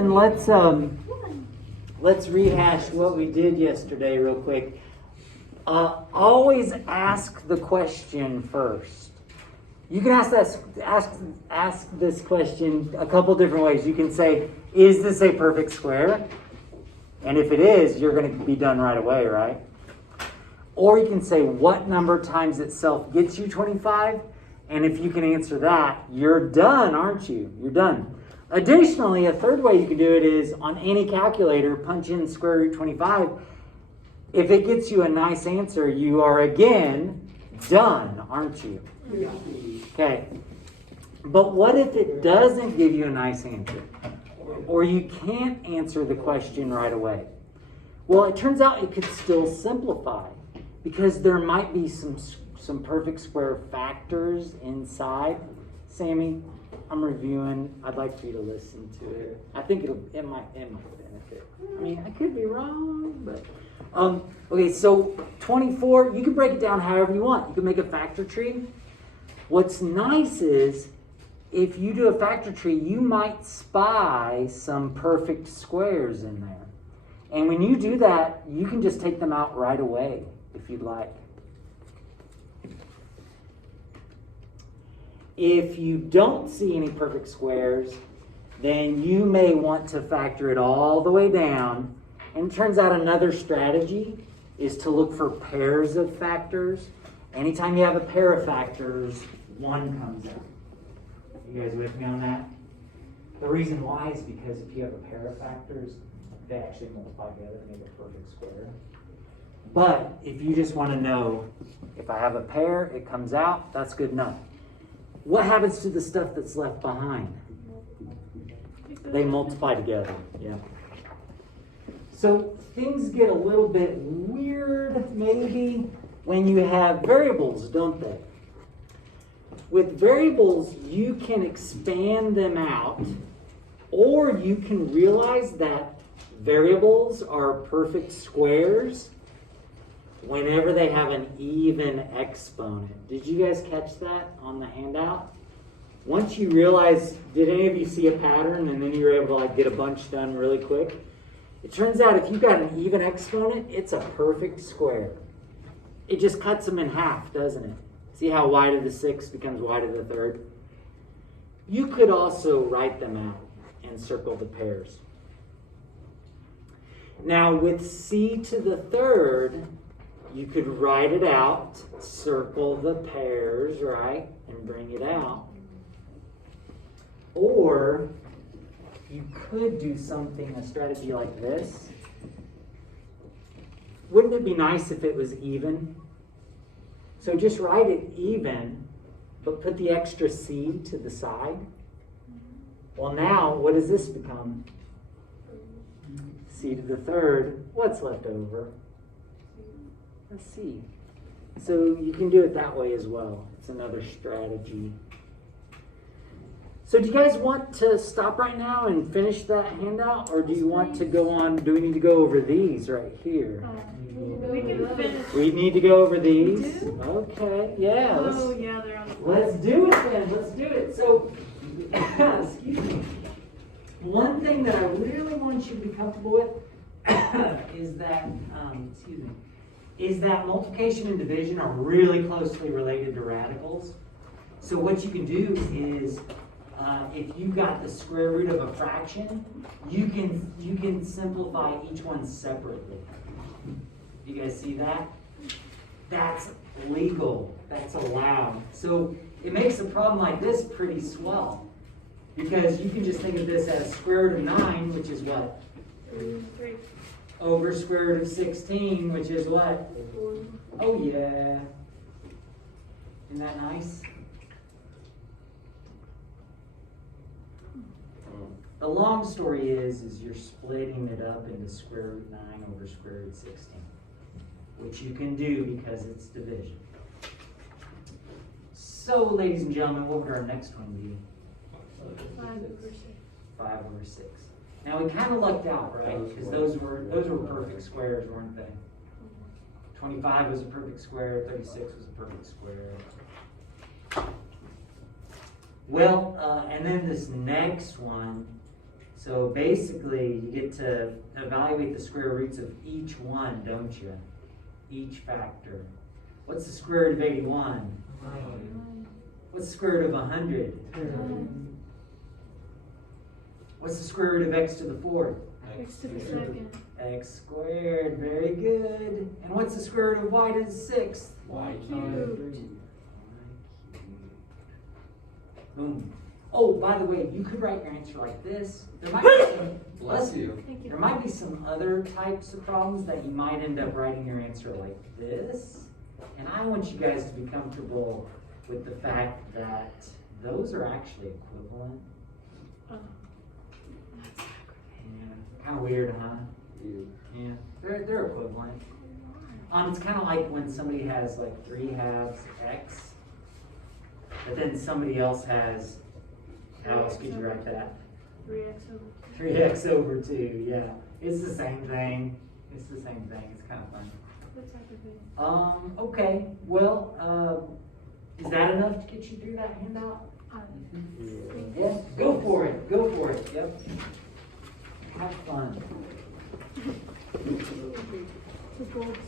And let's rehash what we did yesterday real quick. Always ask the question first. You can ask this question a couple different ways. You can say, "Is this a perfect square?" And if it is, you're going to be done right away, right? Or you can say, "What number times itself gets you 25?" And if you can answer that, you're done, aren't you? You're done. Additionally, a third way you can do it is on any calculator, punch in square root 25. If it gets you a nice answer, you are again done, aren't you? Yeah. Okay. But what if it doesn't give you a nice answer? Or you can't answer the question right away? Well, it turns out it could still simplify because there might be some perfect square factors inside. Sammy, I'm reviewing. I'd like for you to listen to it. I think it might benefit. I mean, I could be wrong, but okay. So 24, you can break it down however you want. You can make a factor tree. What's nice is if you do a factor tree, you might spy some perfect squares in there, and when you do that, you can just take them out right away if you'd like. If you don't see any perfect squares, then you may want to factor it all the way down. And it turns out another strategy is to look for pairs of factors. Anytime you have a pair of factors, one comes out. You guys with me on that? The reason why is because if you have a pair of factors, they actually multiply together to make a perfect square. But if you just want to know, if I have a pair, it comes out, that's good enough. What happens to the stuff that's left behind? They multiply together, yeah. So things get a little bit weird maybe when you have variables, don't they? With variables, you can expand them out, or you can realize that variables are perfect squares whenever they have an even exponent. Did you guys catch that on the handout? Once you realize, did any of you see a pattern and then you were able to get a bunch done really quick? It turns out if you've got an even exponent, it's a perfect square. It just cuts them in half, doesn't it? See how y to the 6 becomes y to the 3rd? You could also write them out and circle the pairs. Now with c to the 3rd, you could write it out, circle the pairs, right, and bring it out. Or you could do something, a strategy like this. Wouldn't it be nice if it was even? So just write it even, but put the extra c to the side. Well, now, what does this become? C to the 3rd. What's left over? Let's see. So you can do it that way as well. It's another strategy. So do you guys want to stop right now and finish that handout? Or do you want to go on? Do we need to go over these right here? We can finish. We need to go over these? Okay, yeah. Oh, yeah, they're on the Let's do it then. Let's do it. So, excuse me. One thing that I really want you to be comfortable with is that, is that multiplication and division are really closely related to radicals. So what you can do is, if you've got the square root of a fraction, you can simplify each one separately. You guys see that? That's legal. That's allowed. So it makes a problem like this pretty swell. Because you can just think of this as square root of 9, which is what? 3. Over square root of 16, which is what? 4. Oh yeah. Isn't that nice? The long story is you're splitting it up into square root 9 over square root 16. Which you can do because it's division. So, ladies and gentlemen, what would our next one be? 5 over 6. 5 over 6. Now we kind of lucked out, right? Because those were perfect squares, weren't they? 25 was a perfect square, 36 was a perfect square. Well, and then this next one, So basically, you get to evaluate the square roots of each one, don't you? Each factor. What's the square root of 81? What's the square root of 100? What's the square root of x to the fourth? X to the second. X squared, very good. And what's the square root of y to the sixth? Y cubed. Boom. Oh, by the way, you could write your answer like this. There might be some, Bless you. Thank there you. might be some other types of problems that you might end up writing your answer like this. And I want you guys to be comfortable with the fact that those are actually equivalent. Oh. Yeah. Kind of weird, huh? Yeah. They're equivalent. It's kind of like when somebody has like 3/2 x, but then somebody else has, how else could you write that? 3x over 2. 3x over 2, yeah. It's the same thing. It's the same thing. It's kind of fun. What type of thing? Okay. Well, is that enough to get you through that handout? Yeah. Go for it. Go for it. Yep. Have fun. The gold